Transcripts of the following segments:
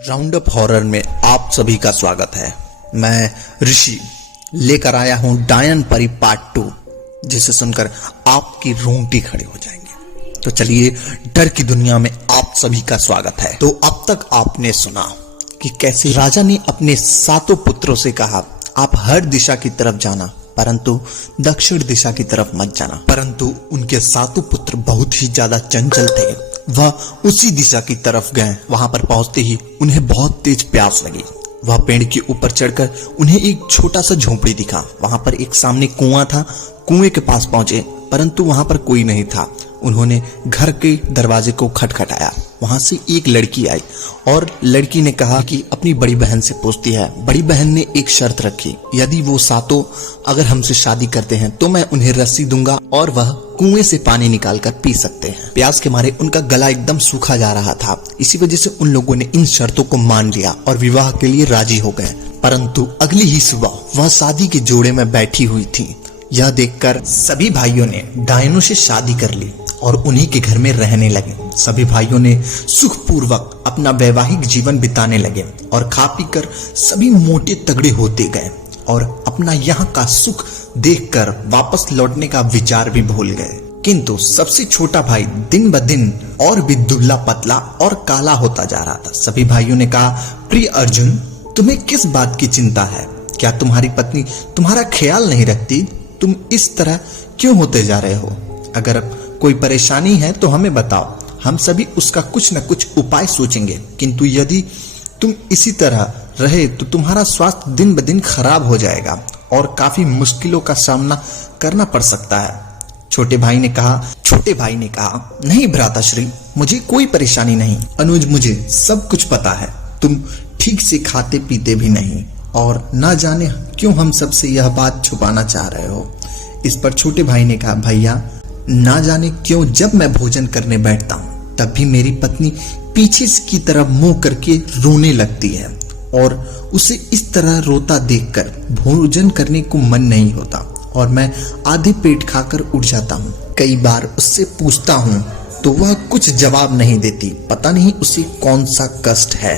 Round up horror में आप सभी का स्वागत है। मैं ऋषि लेकर आया हूं डायन परी पार्ट 2, जिसे सुनकर आपकी रोंगटे खड़े हो जाएंगे। तो चलिए, डर की दुनिया में आप सभी का स्वागत है। तो अब तक आपने सुना कि कैसे राजा ने अपने 7 पुत्रों से कहा, आप हर दिशा की तरफ जाना, परंतु दक्षिण दिशा की तरफ मत जाना। परंतु उनके 7 पुत्र बहुत ही ज्यादा चंचल थे। वह उसी दिशा की तरफ गए। वहां पर पहुंचते ही उन्हें बहुत तेज प्यास लगी। वह पेड़ के ऊपर चढ़कर उन्हें एक छोटा सा झोंपड़ी दिखा। वहां पर एक सामने कुआं था। कुएं के पास पहुंचे, परंतु वहां पर कोई नहीं था। उन्होंने घर के दरवाजे को खटखटाया। वहां से एक लड़की आई और लड़की ने कहा कि अपनी बड़ी बहन से पूछती है। बड़ी बहन ने एक शर्त रखी, यदि वो 7 अगर हमसे शादी करते हैं तो मैं उन्हें रस्सी दूंगा और वह कुएं से पानी निकालकर पी सकते हैं। प्यास के मारे उनका गला एकदम सूखा जा रहा था। इसी वजह से उन लोगों ने इन शर्तों को मान लिया और विवाह के लिए राजी हो गए। परंतु अगली ही सुबह वह शादी के जोड़े में बैठी हुई थी। यह देखकर सभी भाइयों ने डायनों से शादी कर ली और उन्हीं के घर में रहने लगे। सभी भाइयों ने सुखपूर्वक अपना वैवाहिक जीवन बिताने लगे और खा पी कर सभी मोटे तगड़े होते गए और अपना यहाँ का सुख देखकर वापस लौटने का विचार भी भूल गए। किंतु सबसे छोटा भाई दिन ब दिन और भी दुबला पतला और काला होता जा रहा था। सभी भाइयों ने कहा, प्रिय अर्जुन, तुम्हें किस बात की चिंता है? क्या तुम्हारी पत्नी तुम्हारा ख्याल नहीं रखती? तुम इस तरह क्यों होते जा रहे हो? अगर कोई परेशानी है तो हमें बताओ, हम सभी उसका कुछ न कुछ उपाय सोचेंगे। किंतु यदि तुम इसी तरह रहे तो तुम्हारा स्वास्थ्य दिन ब दिन खराब हो जाएगा और काफी मुश्किलों का सामना करना पड़ सकता है। छोटे भाई ने कहा, नहीं भ्राताश्री, मुझे कोई परेशानी नहीं। अनुज, मुझे सब कुछ पता है। तुम ठीक से खाते पीते भी नहीं और ना जाने क्यों हम सबसे यह बात छुपाना चाह रहे हो। इस पर छोटे भाई ने कहा, भैया, ना जाने क्यों जब मैं भोजन करने बैठता हूँ तब भी मेरी पत्नी पीछे की तरफ मुंह करके रोने लगती है और उसे इस तरह रोता देखकर भोजन करने को मन नहीं होता और मैं आधे पेट खाकर उठ जाता हूँ। कई बार उससे पूछता हूँ तो वह कुछ जवाब नहीं देती। पता नहीं उसे कौन सा कष्ट है,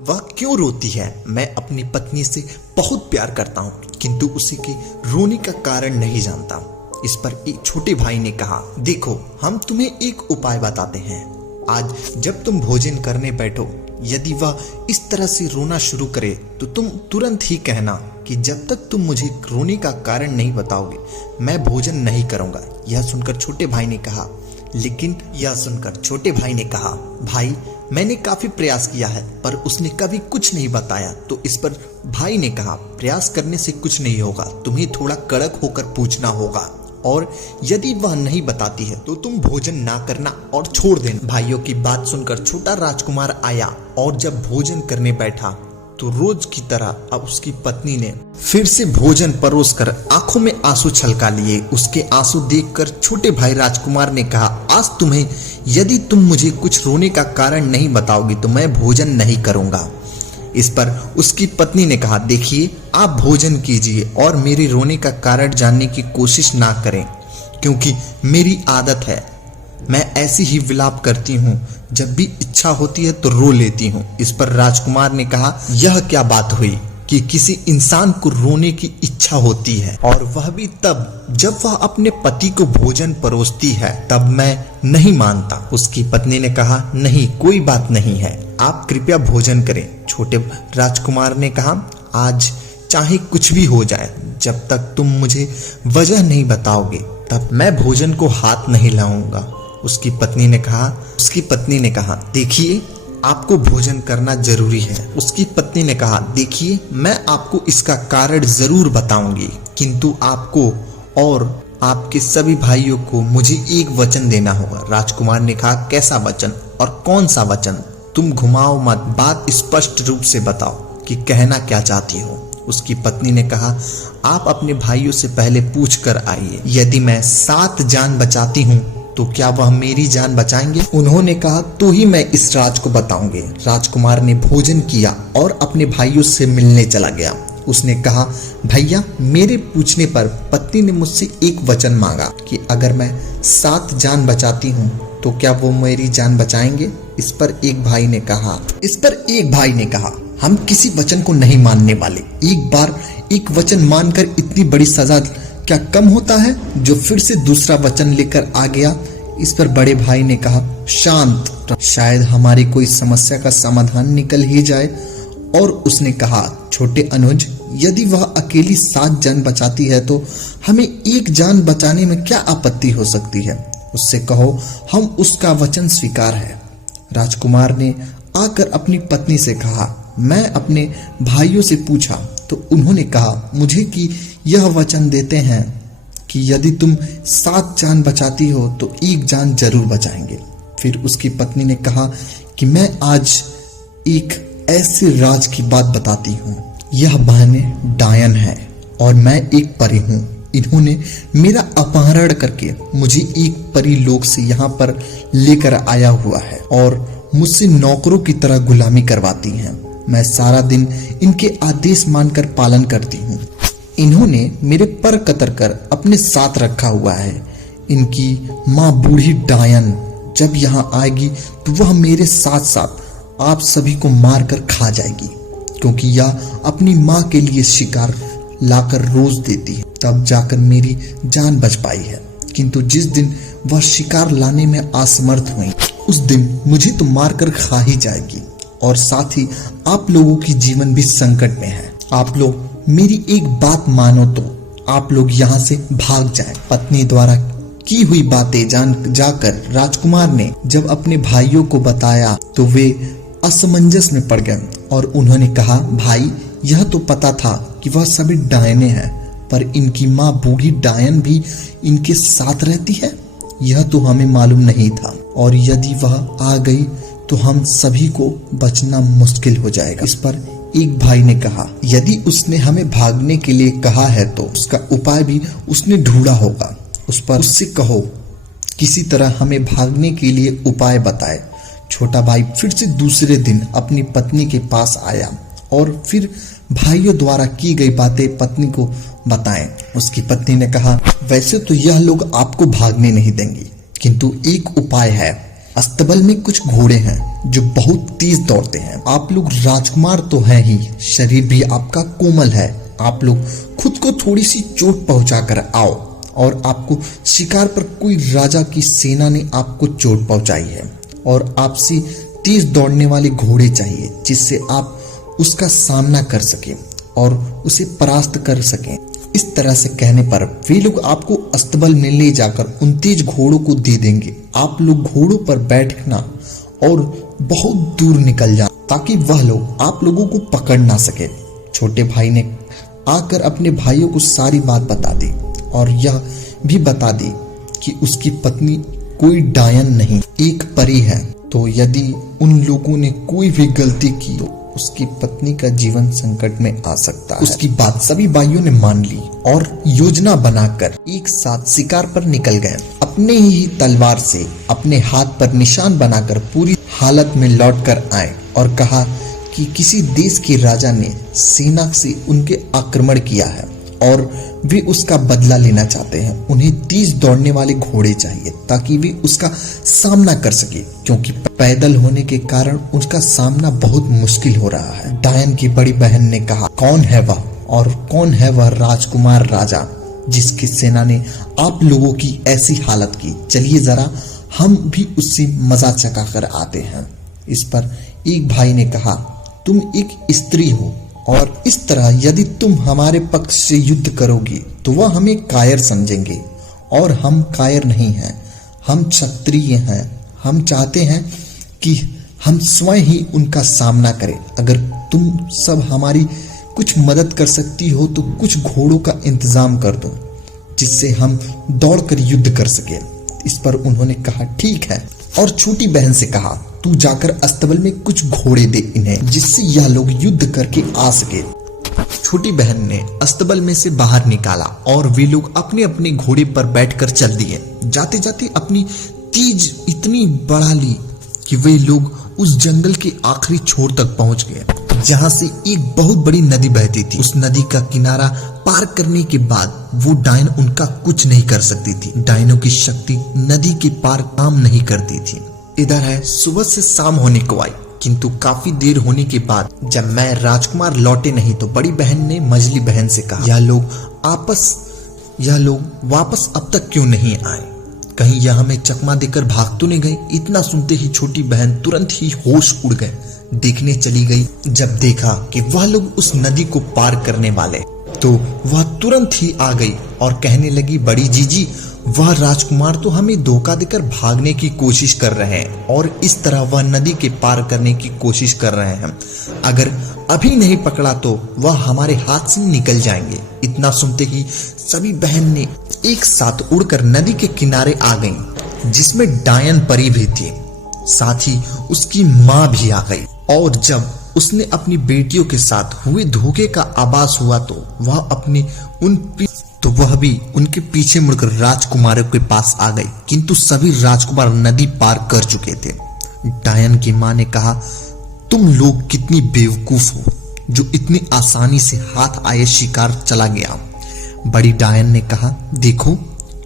वह क्यों रोती है। मैं अपनी पत्नी से बहुत प्यार करता हूँ, किंतु उसी के रोने का कारण नहीं जानता। इस पर एक छोटे भाई ने कहा, देखो, हम तुम्हें एक उपाय बताते हैं। आज जब तुम भोजन करने बैठो, यदि वह इस तरह से रोना शुरू करे तो तुम तुरंत ही कहना कि जब तक तुम मुझे रोने का कारण नहीं बताओगे मैं भोजन नहीं करूंगा। यह सुनकर छोटे भाई ने कहा, भाई, मैंने काफी प्रयास किया है पर उसने कभी कुछ नहीं बताया। तो इस पर भाई ने कहा, प्रयास करने से कुछ नहीं होगा, तुम्हें थोड़ा कड़क होकर पूछना होगा और यदि वह नहीं बताती है तो तुम भोजन ना करना और छोड़ देना। भाइयों की बात सुनकर छोटा राजकुमार आया और जब भोजन करने बैठा तो रोज की तरह अब उसकी पत्नी ने फिर से भोजन परोसकर आंखों में आंसू छलका लिए। उसके आंसू देखकर छोटे भाई राजकुमार ने कहा, आज यदि तुम मुझे कुछ रोने का कारण नहीं बताओगी तो मैं भोजन नहीं करूंगा। इस पर उसकी पत्नी ने कहा, देखिए, आप भोजन कीजिए और मेरे रोने का कारण जानने की कोशिश ना करें, क्योंकि मेरी आदत है। मैं ऐसी ही विलाप करती हूँ, जब भी इच्छा होती है तो रो लेती हूँ। इस पर राजकुमार ने कहा, यह क्या बात हुई कि किसी इंसान को रोने की इच्छा होती है, और वह भी तब जब वह अपने पति को भोजन परोसती है। तब मैं नहीं मानता। उसकी पत्नी ने कहा, नहीं, कोई बात नहीं है, आप कृपया भोजन करें। छोटे राजकुमार ने कहा, आज चाहे कुछ भी हो जाए, जब तक तुम मुझे वजह नहीं बताओगे तब मैं भोजन को हाथ नहीं लाऊंगा। उसकी पत्नी ने कहा, देखिए, आपको भोजन करना जरूरी है। उसकी पत्नी ने कहा, देखिए, मैं आपको इसका कारण जरूर बताऊंगी, किंतु आपको और आपके सभी भाइयों को मुझे एक वचन देना होगा। राजकुमार ने कहा, कैसा वचन और कौन सा वचन? तुम घुमाओ मत, बात स्पष्ट रूप से बताओ कि कहना क्या चाहती हो। उसकी पत्नी ने कहा, आप अपने भाइयों से पहले पूछ कर आइए, यदि मैं 7 जान बचाती हूँ तो क्या वह मेरी जान बचाएंगे? उन्होंने कहा, तो ही मैं इस राज को बताऊंगी। राजकुमार ने भोजन किया और अपने भाइयों से मिलने चला गया। उसने कहा, भैया, मेरे पूछने पर पत्नी ने मुझसे एक वचन मांगा कि अगर मैं 7 जान बचाती हूँ तो क्या वो मेरी जान बचाएंगे? इस पर एक भाई ने कहा हम किसी वचन को नहीं मानने वाले। एक बार एक वचन मानकर इतनी बड़ी सजा क्या कम होता है जो फिर से दूसरा वचन लेकर आ गया। इस पर बड़े भाई ने कहा शांत, शायद हमारी कोई समस्या का समाधान निकल ही जाए। और उसने कहा छोटे अनुज, यदि वह अकेली 7 जान बचाती है तो हमें 1 जान बचाने में क्या आपत्ति हो सकती है। उससे कहो हम उसका वचन स्वीकार है। राजकुमार ने आकर अपनी पत्नी से कहा मैं अपने भाइयों से पूछा तो उन्होंने कहा मुझे कि यह वचन देते हैं कि यदि तुम 7 जान बचाती हो तो 1 जान जरूर बचाएंगे। फिर उसकी पत्नी ने कहा कि मैं आज एक ऐसे राज की बात बताती हूँ। यह बहने डायन है और मैं एक परी हूँ। इन्होंने मेरा अपहरण करके मुझे एक परी लोक से यहाँ पर लेकर आया हुआ है और मुझसे नौकरों की तरह गुलामी करवाती हैं। मैं सारा दिन इनके आदेश मानकर पालन करती हूँ। इन्होंने मेरे पर कतर कर अपने साथ रखा हुआ है। इनकी माँ बूढ़ी डायन जब यहाँ आएगी तो वह मेरे साथ साथ आप सभी को मारकर खा जाएगी, क्योंकि यह अपनी माँ के लिए शिकार लाकर रोज देती है। तब जाकर मेरी जान बच पाई है, किंतु जिस दिन वह शिकार लाने में असमर्थ हुई उस दिन मुझे तो मारकर खा ही जाएगी और साथ ही आप लोगों की जीवन भी संकट में है। आप लोग मेरी एक बात मानो तो आप लोग यहाँ से भाग जाएं। पत्नी द्वारा की हुई बातें जाकर राजकुमार ने जब अपने भाइयों को बताया तो वे असमंजस में पड़ गए और उन्होंने कहा भाई, यह तो पता था कि वह सभी डायने हैं, पर इनकी माँ बूढ़ी डायन भी इनके साथ रहती है, यह तो हमें मालूम नहीं था। और यदि वह आ गई तो हम सभी को बचना मुश्किल हो जाएगा। इस पर एक भाई ने कहा यदि उसने हमें भागने के लिए कहा है तो उसका उपाय भी उसने ढूंढा होगा। उससे कहो किसी तरह हमें भागने के लिए उपाय बताए। छोटा भाई फिर से दूसरे दिन अपनी पत्नी के पास आया और फिर भाइयों द्वारा की गई बातें पत्नी को बताएं। उसकी पत्नी ने कहा वैसे तो यह लोग आपको भागने नहीं देंगे, किंतु एक उपाय है। अस्तबल में कुछ घोड़े हैं जो बहुत तेज दौड़ते हैं। आप लोग राजकुमार तो हैं ही, शरीर भी आपका कोमल है। आप लोग खुद को थोड़ी सी चोट पहुंचा कर आओ और आपको शिकार पर कोई राजा की सेना ने आपको चोट पहुंचाई है और आपसे तेज दौड़ने वाले घोड़े चाहिए जिससे आप उसका सामना कर सकें और उसे परास्त कर सकें। इस तरह से कहने पर वे लोग आपको अस्तबल में ले जाकर उन तेज घोड़ों को दे देंगे। आप लोग घोड़ों पर बैठना और बहुत दूर निकल जाना ताकि वह लोग आप लोगों को पकड़ ना सके। छोटे भाई ने आकर अपने भाइयों को सारी बात बता दी और यह भी बता दी कि उसकी पत्नी कोई डायन नहीं, एक परी है। तो यदि उन लोगों ने कोई भी गलती की तो उसकी पत्नी का जीवन संकट में आ सकता है। उसकी बात सभी भाइयों ने मान ली और योजना बनाकर एक साथ शिकार पर निकल गए। अपने ही तलवार से अपने हाथ पर निशान बनाकर पूरी हालत में लौटकर आए और कहा कि किसी देश के राजा ने सेना से उनके आक्रमण किया है और वे उसका बदला लेना चाहते हैं। उन्हें तेज दौड़ने वाले घोड़े चाहिए ताकि वे उसका सामना कर सके, क्योंकि पैदल होने के कारण उसका सामना बहुत मुश्किल हो रहा है। डायन की बड़ी बहन ने कहा कौन है वह और कौन है वह राजकुमार राजा जिसकी सेना ने आप लोगों की ऐसी हालत की। चलिए जरा हम भी उससे मजा चका कर आते हैं। इस पर एक भाई ने कहा तुम एक स्त्री हो और इस तरह यदि तुम हमारे पक्ष से युद्ध करोगी तो वह हमें कायर समझेंगे और हम कायर नहीं हैं, हम क्षत्रिय हैं। हम चाहते हैं कि हम स्वयं ही उनका सामना करें। अगर तुम सब हमारी कुछ मदद कर सकती हो तो कुछ घोड़ों का इंतजाम कर दो जिससे हम दौड़कर युद्ध कर सके। इस पर उन्होंने कहा ठीक है और छोटी बहन से कहा तू जाकर अस्तबल में कुछ घोड़े दे इन्हें जिससे यह लोग युद्ध करके आ सके। छोटी बहन ने अस्तबल में से बाहर निकाला और वे लोग अपने अपने घोड़े पर बैठकर चल दिए। जाते जाते अपनी तेज इतनी बढ़ा ली कि वे लोग उस जंगल के आखिरी छोर तक पहुंच गए जहां से एक बहुत बड़ी नदी बहती थी। उस नदी का किनारा पार करने के बाद वो डायन उनका कुछ नहीं कर सकती थी। डायनों की शक्ति नदी के पार काम नहीं करती थी। इधर है सुबह से शाम होने को आई, किंतु काफी देर होने के बाद जब मैं राजकुमार लौटे नहीं तो बड़ी बहन ने मझली बहन से कहा, यह लोग वापस अब तक क्यों नहीं आए? कहीं यह हमें चकमा देकर भाग तो नहीं गए? इतना सुनते ही छोटी बहन तुरंत ही होश उड़ गए। देखने चली गई। जब देखा कि वह लोग उस नदी को पार करने वाले तो वह तुरंत ही आ गई और कहने लगी, बड़ी जीजी, वह राजकुमार तो हमें धोखा देकर भागने की कोशिश कर रहे हैं और इस तरह वह नदी के पार करने की कोशिश कर रहे हैं। अगर अभी नहीं पकड़ा तो वह हमारे हाथ से निकल जाएंगे। इतना सुनते ही सभी बहन ने एक साथ उड़कर नदी के किनारे आ गईं, जिसमें डायन परी भी थी। साथ ही उसकी माँ भी आ गई और जब उसने अपनी बेटियों के साथ हुए धोखे का आभास हुआ तो वह भी उनके पीछे मुड़कर राजकुमारों के पास आ गई, किंतु सभी राजकुमार नदी पार कर चुके थे। डायन की माँ ने कहा, तुम लोग कितनी बेवकूफ हो जो इतनी आसानी से हाथ आए शिकार चला गया। बड़ी डायन ने कहा, देखो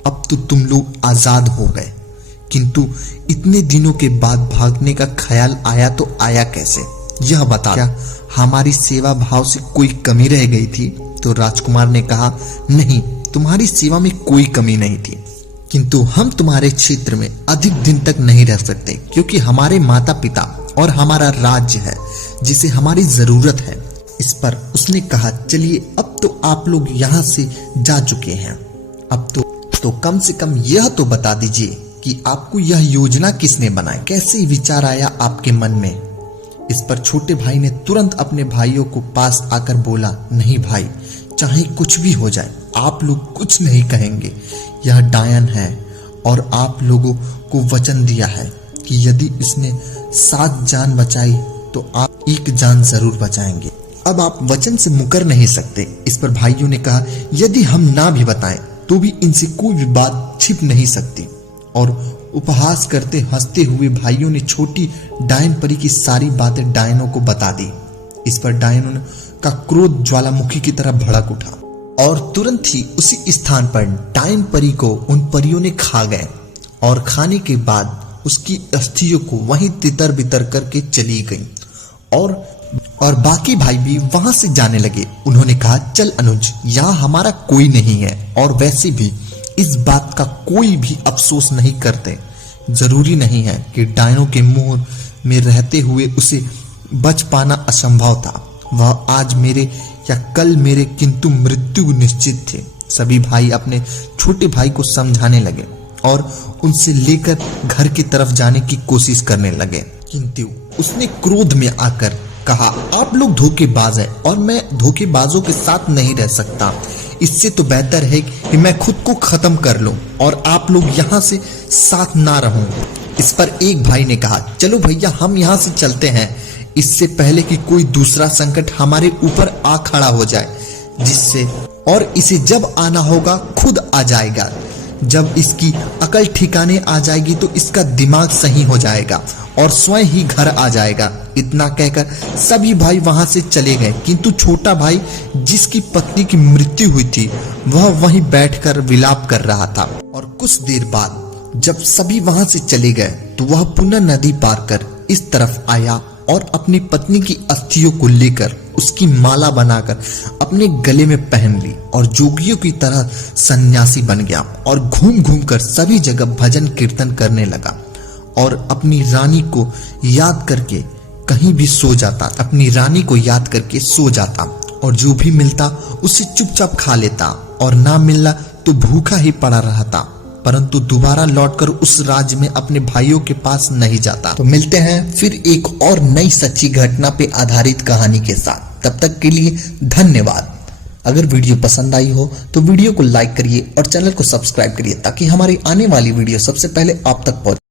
अब तो तुम लोग आजाद हो गए, किंतु इतने दिनों के बाद भागने का ख्याल आया तो आया कैसे? यह बता, क्या हमारी सेवा भाव से कोई कमी रह गई थी? तो राजकुमार ने कहा, नहीं, तुम्हारी सेवा में कोई कमी नहीं थी, किंतु हम तुम्हारे क्षेत्र में अधिक दिन तक नहीं रह सकते, क्योंकि हमारे माता पिता और हमारा राज्य है जिसे हमारी जरूरत है। इस पर उसने कहा, चलिए अब तो आप लोग यहाँ से जा चुके हैं, अब तो कम से कम यह तो बता दीजिए कि आपको यह योजना किसने बनाई, कैसे विचार आया आपके मन में? इस पर छोटे भाई ने तुरंत अपने भाइयों को पास आकर बोला, नहीं भाई, चाहे कुछ भी हो जाए आप लोग कुछ नहीं कहेंगे। यह डायन है और आप लोगों को वचन दिया है कि यदि इसने 7 जान बचाई तो आप 1 जान जरूर बचाएंगे। अब आप वचन से मुकर नहीं सकते। इस पर भाइयों ने कहा, यदि हम ना भी बताएं तो भी इनसे कोई भी बात छिप नहीं सकती। और उपहास करते हंसते हुए भाइयों ने छोटी डायन परी की सारी बातें डायनों को बता दी। इस पर डायनों का क्रोध ज्वालामुखी की तरह भड़क उठा और तुरंत ही उसी स्थान पर डायन परी को उन परियों ने खा गए और खाने के बाद उसकी अस्थियों को वहीं तितर बितर करके चली गई और बाकी भाई भी वहां से जाने लगे। उन्होंने कहा, चल अनुज, यहाँ हमारा कोई नहीं है और वैसे भी इस बात का कोई भी अफसोस नहीं करते। जरूरी नहीं है कि डायनों के मुंह में रहते हुए उसे बच पाना असंभव था। वह आज मेरे या कल मेरे, किंतु मृत्यु निश्चित थे। सभी भाई अपने छोटे भाई को समझाने लगे और उनसे लेकर घर की तरफ जाने की कोशिश करने लगे, किंतु उसने क्रोध में आकर कहा, आप लोग धोखेबाज हैं और मैं धोखेबाजों के साथ नहीं रह सकता। इससे तो बेहतर है कि मैं खुद को खत्म कर लूं और आप लोग यहाँ से साथ ना रहूं। इस पर एक भाई ने कहा, चलो भैया हम यहाँ से चलते हैं, इससे पहले कि कोई दूसरा संकट हमारे ऊपर आ खड़ा हो जाए, और इसे जब आना होगा खुद आ जाएगा। जब इसकी अकल ठिकाने आ जाएगी तो इसका दिमाग सही हो जाएगा और स्वयं ही घर आ जाएगा। इतना कहकर सभी भाई वहां से चले गए, किंतु छोटा भाई जिसकी पत्नी की मृत्यु हुई थी वह वहीं बैठकर विलाप कर रहा था। और कुछ देर बाद जब सभी वहां से चले गए तो वह पुनः नदी पार कर इस तरफ आया और अपनी पत्नी की अस्थियों को लेकर उसकी माला बनाकर अपने गले में पहन ली और जोगियों की तरह सन्यासी बन गया और घूम घूम कर सभी जगह भजन कीर्तन करने लगा और अपनी रानी को याद करके कहीं भी सो जाता और जो भी मिलता उसे चुपचाप खा लेता और ना मिलना तो भूखा ही पड़ा रहता, परंतु दोबारा लौटकर उस राज्य में अपने भाइयों के पास नहीं जाता। तो मिलते हैं फिर एक और नई सच्ची घटना पे आधारित कहानी के साथ। तब तक के लिए धन्यवाद। अगर वीडियो पसंद आई हो तो वीडियो को लाइक करिए और चैनल को सब्सक्राइब करिए ताकि हमारी आने वाली वीडियो सबसे पहले आप तक पहुंचे।